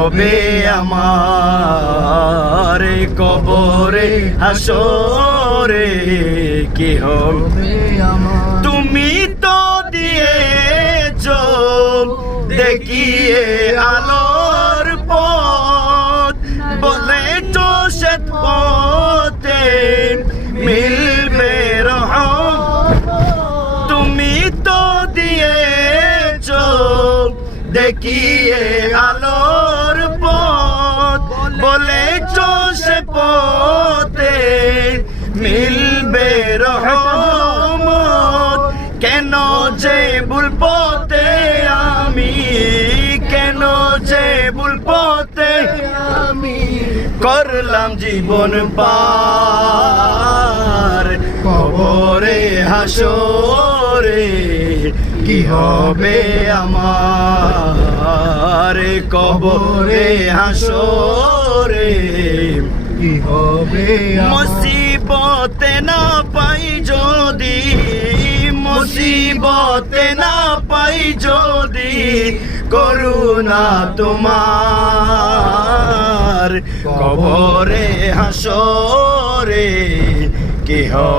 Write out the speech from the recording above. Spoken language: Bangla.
হবে আমার কবরে হাসরে কি হবে আমার তুমি তো দিয়েছো দেখিয়ে আলোর পথ বলেছো সে পথে মিলবে রহমত তুমি তো দিয়েছো দেখিয়ে আলোর পথ বলেছো সে পথে মিলবে রহমত কেন যে ভুল পথে আমি কেন যে ভুল পথে আমি করলাম জীবন পার কবরে হাসরে কি হবে আমার কবরে হাসরে কি হবে মুসিবতে না পাই যদি মুসিবতে না পাই যদি করুণা তোমার কবরে হাসরে কি হবে